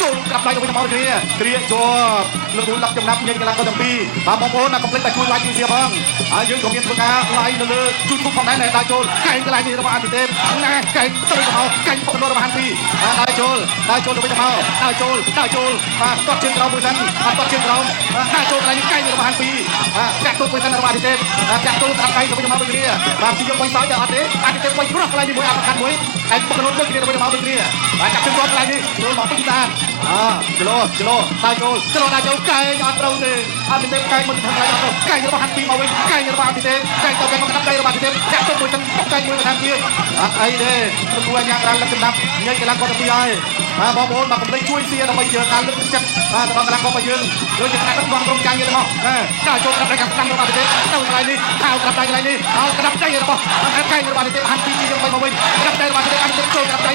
ចូលក្រាបដៃទៅវិញមកគ្រាជាប់លោកលោកចំណាប់ញ៉ៃកន្លងក៏ទាំងពីរបាទបងប្អូនណាកុំភ្លេចតែជួយ like ជួយ share ផងហើយយើងក៏មានធ្វើការ like នៅលើ YouTube ផងដែរដើរចូលកែងកន្លែងនេះរបស់អាទិទេពណាកែងទៅទៅមកកែងពុករបស់ហាន់ពីដើរចូលទៅវិញទៅមកដើរចូលបាទគាត់ជើងក្រោមមួយសិនគាត់ជើងក្រោមដើរចូលកន្លែងនេះកែងរបស់ហាន់ពីកាក់ទុកមួយសិនរបស់អាទិទេពកាក់ទុកតាមកែងទៅវិញមកដូចគ្នាបាទពីយកបាញ់សោយដល់អត់ទេអាទិទេពបាញ់ព្រោះកន្លែងនេះមួយអាប់ខាត់មួយឯងពុកនោះដូចគ្នាទៅវិញមកដូចគ្នាបាទកាក់ជើងក្រោមកន្លែងនេះចូលមកពេញតាចលោដើរចូលកែងអត់ត្រូវទេអាទិទេពកែងមិនធ្វើอะไรអត់ទៅកែងរបស់ហាន់ពីមកវិញកែងរបស់អាទិទេពកែងទៅកែងមកកាត់ដៃរបស់អាទិទេពកាក់ទុកមួយសិនកែងមួយតាមទៀតអត់អីទេព្រោះយ៉ាងរ៉ាំលឹកចំណាប់ញ៉ៃកន្លងគាត់ទៅពីហើយបងប្អូនមកកុំភ្លេចជួយ share ដើម្បីយើងការលើកទឹកចិត្តទៅដល់កន្លងគាត់របស់យើងដូចជាការដឹកនាំក្រុមការងាររបស់ដើរចូលក្រាបដៃខាងស្ដាំរបស់អាទិទេពទៅកន្លែងនេះហៅក្រាបដៃកន្លែងនេះហៅក្រាបដៃរបស់កែងរបស់អាទិទេពហាន់ពីយើងទៅមកវិញក្រាបដៃរបស់អាទិទេពចូលក្រាបដៃ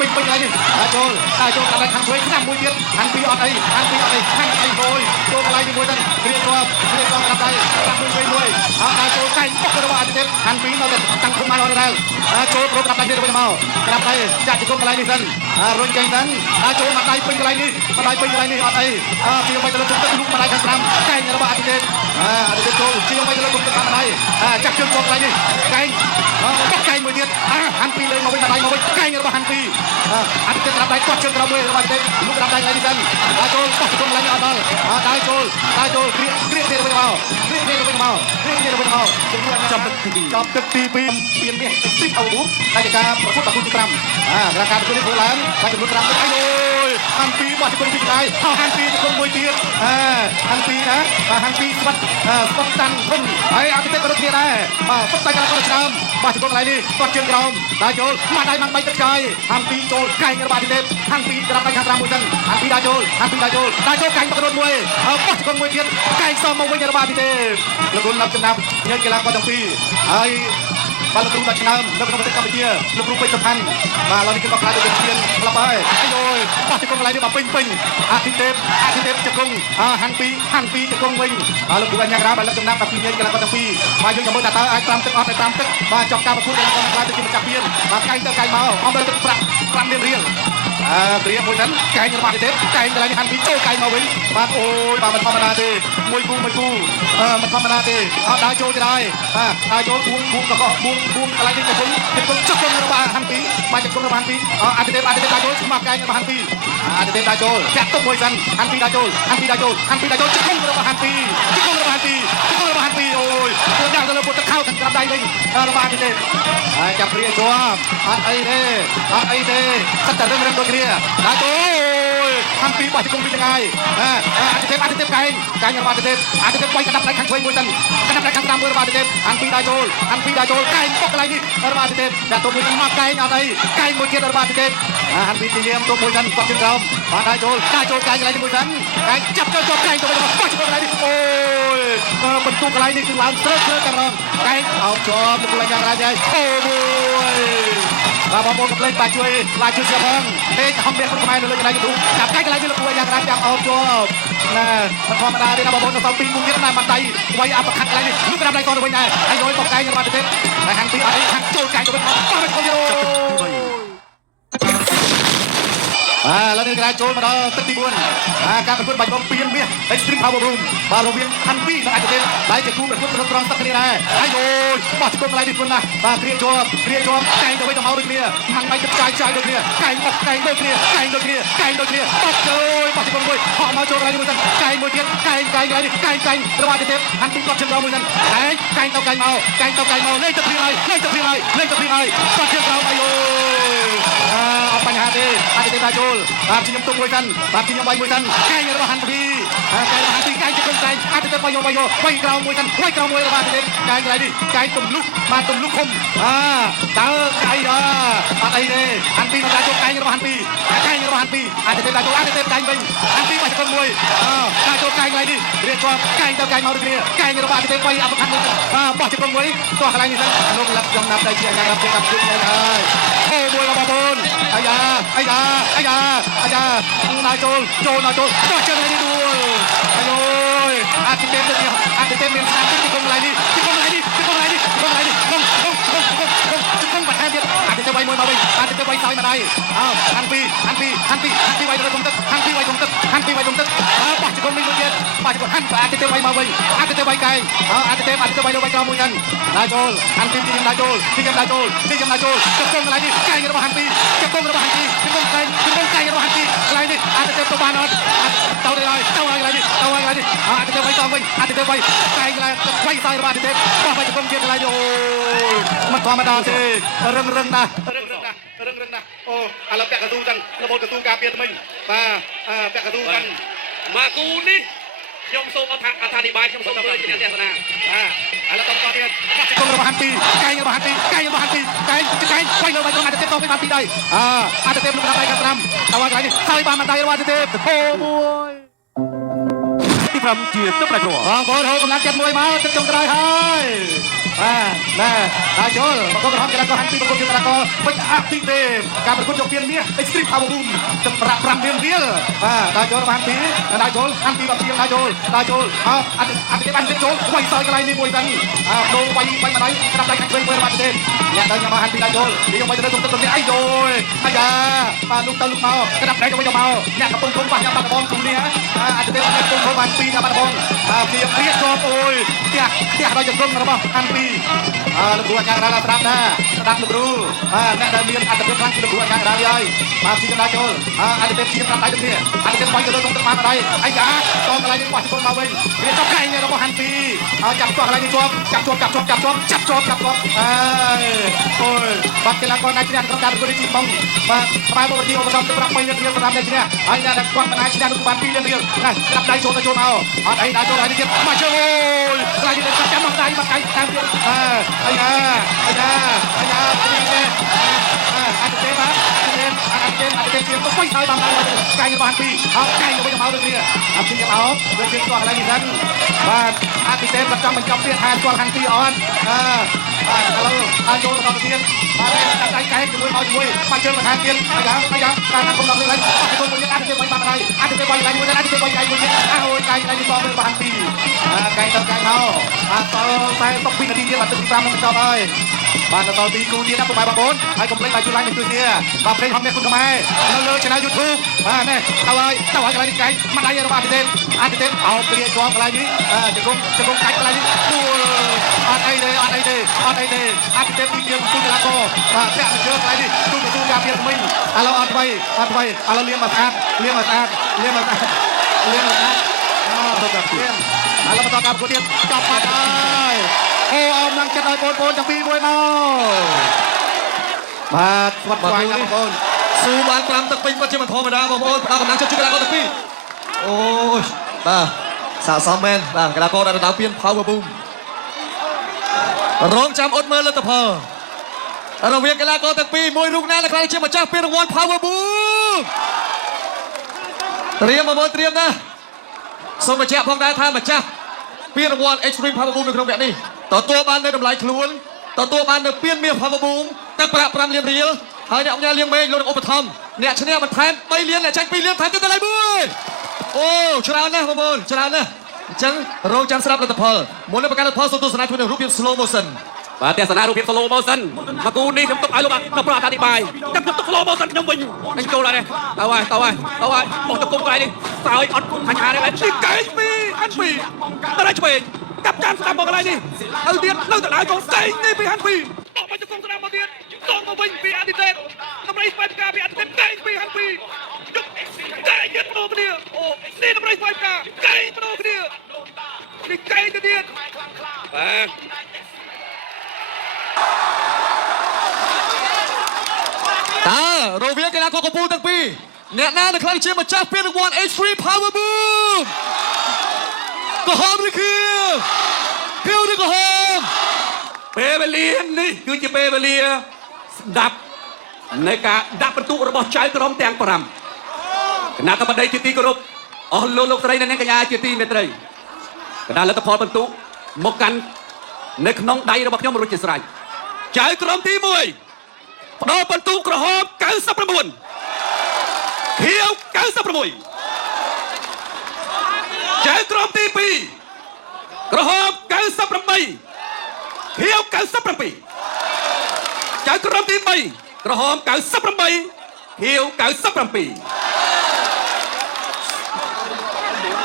ពេញកន្លែងនេះចូលក្រាបដៃខាងឆ្វេងឆ្នាំមួយទៀតហាន់ពីអត់អីហាន់អីហូយចូលកន្លែងនេះមួយទៅគ្រាជាប់ក្រាបដៃក្រាបមួយដើរចូលកែងបុករបស់អាទិទេពហាន់ពីនៅតែតាំងគុំមកដល់ចូលប្រូក្រាបដៃនេះទៅមកក្រាបដៃចាក់ជង្គង់កន្លែងនេះសិនរុញចេញសិនចូលមកដៃពេញកន្លែងនេះអត់អីពីទៅលើទឹកលុកម្ដាយខាងស្ដាំកែងរបស់អាទិទេពចូលជាទៅលើទឹកម្ដាយចាក់ជើងចូលកន្លែងនេះកែងកែងមួយទៀតហាន់ពីលើមកវិញម្ដាយមកវិញកែងរបស់ហាន់ពីអាទិទេពក្រាបដៃគាត់ជើងក្រោមមួយរបស់អាទិទេពលុកក្រាបដៃកន្លែងនេះសិនចូលបោះជង្គង់កន្លែងនេះអត់ដល់ដើរចូលគ្រៀកទៅវិញមកចាប់ទឹកទី2ពៀននេះទីអវុធតែជាការប្រកួតបាក់ទី5ការប្រកួតនេះធ្វើឡើងបាក់ចំនួន5អីអូយហាន់ពីបោះជង្គង់ទី2ហាន់ពីជង្គង់មួយទៀតហាន់ពីណាហាន់ពីស្វាត់តាំងធំហើយអាទិទេពក៏ដូចគ្នាដែរសុទ្ធតែកន្លងគាត់ឆ្នាំបោះជង្គង់កន្លែងនេះគាត់ជើងក្រោមដើរចូលមកដៃមក3ទឹកចាយហាន់ពីចូលកែងរបស់អាទិទេពហាន់ពីក្រាបដៃខាង5មួយសិនហាន់ពីដើរចូលកែងបករូតមួយបោះជង្គង់មួយទៀតកែងសមមកវិញរបស់អាទិទេពលោកលោកចំណាប់ញ៉ៃកន្លងគាត់ទាំងពីរហើយបាទលោកគ្រូដាក់ឆ្នាំនៅក្នុងប្រទេសកម្ពុជាលោកគ្រូពេជ្រសុផាន់បាទឥឡូវនេះគឺបកខ្លាយទៅជាឈានក្លាប់ហើយអីអូយបោះជង្គង់កន្លែងនេះមកពេញអាទិទេពជង្គង់ហាន់ពីជង្គង់វិញលោកគ្រូអញ្ញាក្រាបាទលោកចំណាប់ពីញ៉ៃកន្លងគាត់ទាំងពីរបាទយើងចាំមើលតើអាច5ទឹកអត់តែ5ទឹកបាទចប់ការប្រកួតកន្លងគាត់ខ្លាយទៅជាម្ចាស់ពានបាទកែងទៅកែងមកអំដល់ទឹកប្រាក់5លានរៀលព្រាមួយហ្នឹងកែងរបស់អាទិទេពកែងកន្លែងនេះហាន់ពីចូលកែងមកវិញបាទអូយបាទមិនធម្មតាទេមួយគូមិនធម្មតាទេអត់ដើរចូលទេដែរដើរចូលបួងកកបួងកន្លែងនេះជង្គង់របស់ហាន់ពីបាទជង្គង់របស់ហាន់ពីអាទិទេពដើរចូលស្មាកែងរបស់ហាន់ពីអាទិទេពដើរចូលចាក់ទុកមួយសិនហាន់ពីដើរចូលជង្គង់របស់ហាន់ពីអូយទៅដាក់ទៅលើពុតខោទាំងក្រាបដៃវិញរបស់អាទិទេពហើយចាប់ព្រាជាប់អត់អីទេសិតតែរឿងដូចគ្នាដើរចូលហាន់ពីបោះជង្គង់ពីចង្អាយអាទិទេពកែងរបស់អាទិទេពវាយកណ្ដាប់ដៃខាងឆ្វេងមួយសិនកណ្ដាប់ដៃខាងស្ដាំមួយរបស់អាទិទេពហាន់ពីដើរចូលកែងបុកកន្លែងនេះរបស់អាទិទេពដាក់ទុកមួយមកកែងអត់អីកែងមួយទៀតរបស់អាទិទេពហាន់ពីទីលាមទុកមួយសិនគាត់ជើងក្រោមបាទដើរចូលកែងកន្លែងនេះមួយសិនកែងចាប់ចូលកែងទៅវិញបោះជង្គង់កន្លែងនេះអូយបន្ទុកកន្លែងនេះគឺឡើងស្រើតែម្ដងកែងអោបជាប់លោកកន្លែងយ៉ាងไรអូមួយបងប្អូនកុំភ្លេចបាទជួយឡាយជួយជាផងពេកហំមានคนខ្មែរនៅលើកន្លែងយូទូបចាប់កែងកន្លែងនេះលោកគួរយ៉ាងរ៉ាំយ៉ាងអោបជាប់ណាមិនធម្មតាទេណាបងប្អូនទៅពីមួយទៀតណាមកដៃវាយអាប់ខាត់កន្លែងនេះលោកក្រាបដៃតទៅវិញដែរហើយយមកកែងរបស់អាទិទេពហើយហាន់ពីអត់អីខាត់ចូលកែងទៅវិញបោះទៅខូចរ៉ូឡើយនេះគេចូលមកដល់ទឹកទី4ការប្រកួតបាញ់បោកពៀនមាស Extreme Power Room បាទរវាងហាន់ពីនិងអាទិទេពដែលជាគូប្រកួតត្រង់ទឹកគ្នាដែរហើយអូយបោះជង្គង់កន្លែងនេះខ្លួនណាបាទគ្រាជាប់កែងទៅវិញទៅមកដូចគ្នាហាន់បាយទឹកចាយដូចគ្នាកែងបោះកែងដូចគ្នាបោះទៅបោះជង្គង់មួយហក់មកចូលកន្លែងនេះមួយសិនកែងមួយទៀតកែងកន្លែងនេះកែងរបស់អាទិទេពហាន់ពីគាត់ជើងក្រោមមួយសិនកែងទៅកែងមកលេងទៅព្រៀងហើយបោះជើងក្រោមអាយអូអត់បញ្ហាទេអាទិទេពដើរចូលបាទខ្ញុំទុកមួយសិនបាទខ្ញុំវាយមួយសិនកែងរបស់ហាន់ពីកែងជង្គង់កែងអាទិទេពវាយក្រោមមួយសិនរបស់អាទិទេពកែងកន្លែងនេះកែងទំលុកឃុំតើកែងអត់អីទេហាន់ពីមកដើរចូលកែងរបស់ហាន់ពីអាទិទេពដើរចូលអាទិទេពកែងវិញហាន់ពីមកជង្គង់មួយដើរចូលកែងកន្លែងនេះរៀបរាប់កែងទៅកែងមកដូចគ្នាកែងរបស់អាទិទេពវាយអបខាត់មួយបោះជង្គង់មួយទោះកន្លែងនេះសិនលោកលឹកចំណាប់ដៃជាយ៉ាងរាប់ជាកាប់ជួយហើយអូមួយបងប្អូនអាយ៉ាណាចូលបោះជើងនេះដួលអាយអូយអាទិទេពមានស្នាមទីកន្លែងនេះ งบัดแทนเดียดอาจจะไวมวยมาวิ่งอาจจะไวซ้ายมาได้หันปีไวเลยตรงตึกหันปีไวตรงตึกปัจจุบันมีมือเดียดปัจจุบันหันอาจจะไวมาวิ่งอาจจะไวไกลอาจจะไวเลยไวกลางมวยกันนายโจลหันปีที่ยังนายโจลจะกงอะไรนี่ไกลกันระหว่างหันปีจะกงอะไรนี่ระหว่างหันปีอะไรนี่อาจจะตัวบานอนเต่าอะไรนี่อาจจะไวกลางวิ่งอาจจะไวไกลอะไรไวซ้ายระหว่างเด็กว่าไปจะกงเกียร์อะไรโอ้มันธรรมดาสิเรื่องนะโอ้อะไรแปะกระตูจังระบบกระตูกาเปียนมึงมาแปะกระตูกันมากูนี่ยมโซมอธิบายยมโซมเลยที่นี่เทศนาอะไรต้องต่อเดียนกงระหว่างหันปีไกลระหว่างหันปีไกลไวเลยไปตรงอาจจะเต็มต้องไปหันปีได้อาจจะเต็มลงไปกับน้ำแต่ว่าไกลนี่ซ้ายบานมันได้ระหว่างเต็มโอ้มวยที่ทำเจียดต้องไปตัวบางคนเขากำลังจัดมวยมาจะจงกระไรให้นายโจลบางคนก็ทำกันแล้วก็หันปีบางคนก็แล้วก็ไปอัพที่เต็มการประกวดยกเพียนเนี่ยไอ้สตรีทพาวเวอร์บูมจะปรับเรียนนายโจลหันปีแบบเพียงนายโจลอันนี้บ้านเป็นโจลไวซอยกระไรในมวยกันโดนไวมาไหนกระไรกันเว้ยมาเต็มเนี่ยเดินมาหันปีนายโจลเดี๋ยวไปจะได้ตรงนี้ไอ้โดยอายาปาลูกเมากระดับไหนก็ไม่จะเมาเนี่ยกับปงคงปัญญาปากบอลตรงนี้อาจจะเป็นปงคงปัญปีกับปากบอลเพียงจอบโอ้ยเตี้ยเราจะกลมนะบ้างหันปีลูกบัวยังราตรักนะรักลูกรู้เนี่ยเดินเรียนอาจจะเป็นครั้งลูกบัวยังราใหญ่มาซีกันได้โจลอาจจะเป็นซีกันได้ตรงนี้อาจจะเป็นไฟจะโดนตรงตะมันอะไรไอ้ยาต้องอะไรนี่กว่าที่คนมาเว้ยเรียนต้องไกลเนี่ยเราบอกหันปีจับตัวอะไรนี่จับโอ้ยบักกีฬากรนายชนะกรรมการบริจิตมองมาทำไมบอกว่าที่อบรมจะปรับไปเรียนประธานนายชนะไอ้เนี่ยนักกวนนายชนะลูกบอลปีเรียนนะรับได้โจเอาไอ้ได้โจอะไรนี่มาเชื่อโอ้ยอะไรนี่จะจับมันได้มาไกลตามเดียวไอ้ยาอาจจะเจ็บต้องไม่ใช่บางอะไรไกลกับบางปีไกลกับไม่จะเมาเรื่องนี้ที่จะเมาเรื่องตัวอะไรนี่นั้นว่าอาจจะเจ็บประจำมันจำเสียหายตัวหันปีอ่อนเราอาโยนต่อเทียนมาได้จับใจไกลจะมวยมาเชิญมาทางเทียนพยายามการทำของเราเลยไอ้คนคนนี้อาจจะเป็นบางอะไรอาจจะเป็นบางอะไรอาจจะเป็นบางอะไรโอ้ยไกลที่ต้องเป็นบางปีไกลต่อไกลเมาต่อไปต้องพินาทีเดียวถึงตามมันจบเลยบ้านเราตีกูนี่นะผมหมายบางคนให้ผมเล่นไปจุฬาอย่างตัวเนี่ยบางเพลงทำเนี่ยคุณทำไมเราเลยชนะยูทูบเนี่ยตะวันอะไรนี่ไกลมันได้ยังไงอาจจะเต็มเอาเกลียจอมอะไรนี่จะกงไกลอะไรนี่ดูอาจจะเต็มอีกเดียวคุณจะละก็แค่เจออะไรนี่ดูยาเพียงไม่เราอัดไว้เราเลี้ยงมาอัดเรามาต่อกับคนเดียวจับมาได้โอ้เอานังจะได้โกนจากปีมวยมาสวัสดีครับคนสู้บานกลางตะปิงก็จะมันธรรมดาบอมโอนเรากำลังจะจุกกระดาษตะปีโอ้ยสาวซอมแมนกระดาษกระดาษเปลี่ยนพาวเวอร์บูมร้องจำอดเมื่อละตะพอเราเวียนกระดาษตะปีมวยรุ่งหน้าและใครจะมาจ้าเปลี่ยนรางวัลพาวเวอร์บูมเตรียมมาบอลเตรียมนะส่งมาแจ้พองได้ท่ามาจ้าเปลี่ยนรางวัลเอ็กซ์ตรีมพาวเวอร์บูมในครั้งแบบนี้ต่อตัวบ้านในดำไหลคล้วนต่อตัวบ้านในเปลี่ยนเมียพาวเวอร์บูมแต่ประปรำเรียนเรียลหายเนี่ยเอาเลี้ยงเมย์ลงอุปธรรมเนี่ยชนะมันแทนไม่เลี้ยงเนี่ยจังปีเลี้ยงแทนจะอะไรบุ้ยโอ้ชนะนะบอลชนะนะจังโรงจำสลับรัตพลมวยในประการรัตพลส่วนตัวสนามทุนรูปแบบสโลโมชันมาเทศนารูปแบบสโลโมชันมากูนี่ผมต้องไปลงมาต้องปราบอธิบายจับจุดสโลโมชันยังวิ่งนั่งโจอะไรเนี่ยต่อไว้บอกจะกงไกลนี่สาวอัดหันหาได้ไหมนี่ไก่ปีหันปีอะไรจะไปกับจานสนามบอกอะไรนี่เอาเดียนเล่าแต่ไหนของไก่นี่ปีหันปีบอกมาจะกงสนามมาเดียนส่งมาวิ่งปีอาทิเตนทำไรไฟกาปีอาทิเตนไก่ปีหันปียุบไก่ยัดโนกันเดียโอ้นี่ทำไรไฟกาไก่โนกันเดียนี่ไก่กันเดียโรเวียกันแล้วก็ปูตั้งปีเนี่ยน่าจะใครเชื่อมาจ้าเปลี่ยนรางวัล H3 Power Boom ก็หอมเลยคือเพียวนี่ก็หอมเปเบเลียนนี่คือจะเปเบเลียดับในการดับประตูระบบใจกระรอมแตงปรำขณะกับบันไดจิตตีกรบอ๋อโลกไตรนั่นกันยาจิตตีเมตรัยขณะรัตพรประตูมกันในขนมใดระบบย่อมรู้จิตสลายใจกระรอมตีมวยดอประตูกระหอบเก้าสับประมุนเขียวเก้าสับประมุยใจกระรอมตีปีกระหอบเก้าสับประมุยเขียวเก้าสับประปี ចៅក្រុមទី3ក្រហម98ខៀវ97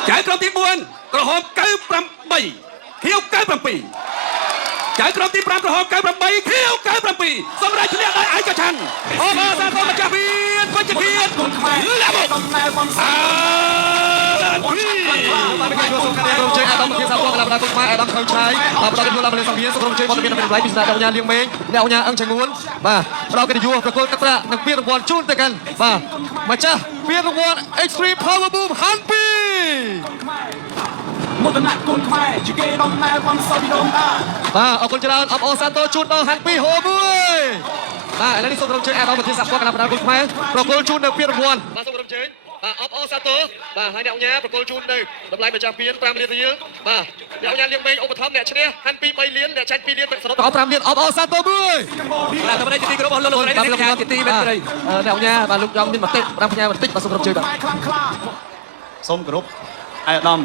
ចៅក្រុមទី4ក្រហម98ខៀវ97ចៅក្រុមទី5ក្រហម98ខៀវ97សម្រាប់ឈ្នះដោយឯកច្ឆន្ទអូបាសាទរម្ចាស់មានពេជ្រឃាតលាក់មកបានគេចូលក្នុងក្រុមជើងអាដាមមកគេសាពងកលាបដាគុំខ្មែរអាដាមខំឆៃបាទបន្តទៅយូរឡើងលើសង្វៀនក្រុមជើងមកមានតម្លៃពិសេសដល់ញ៉ាលៀងមេងអ្នកញ៉ាអឹងចងួនបាទបន្តកិត្តិយសប្រកួតទឹកប្រាក់និងពានរង្វាន់ជូនទៅកាន់បាទម្ចាស់ពានរង្វាន់ Extreme Power Boom ហាន់ពីមកតំណាក់គុនខ្មែរជាគេដំណើរបងសវិដងតា បាទអរគុណច្រើនអបអរសាទរជូនដល់ហាន់ពីហូមួយបាទឥឡូវនេះសូមក្រុមជើងអាដាមមកគេសាពងកលាបដាគុំខ្មែរប្រកួតជូននៅពានរង្វាន់បាទសូមក្រុមជើងបាទអបអរសាទរបាទហើយអ្នកញ៉ាប្រកួតជូននៅតម្លៃម្ចាស់ពាន5លានរៀលបាទអ្នកញ៉ាលៀងមេងឧបត្ថម្ភអ្នកឈ្នះហាន់ពី3លានអ្នកចាញ់2លានសរុបដល់5លានអបអរសាទរមួយ បាទតែទីក្រុមរបស់លោកស្រីនេះខាងទីមេត្រី អ្នកញ៉ាបាទលោកយ៉ងមានមតិ5ផ្ញើបន្តិចបាទសូមក្រុមជើងបាទ ខ្លាំងខ្លា សូមគោរពអាយដាម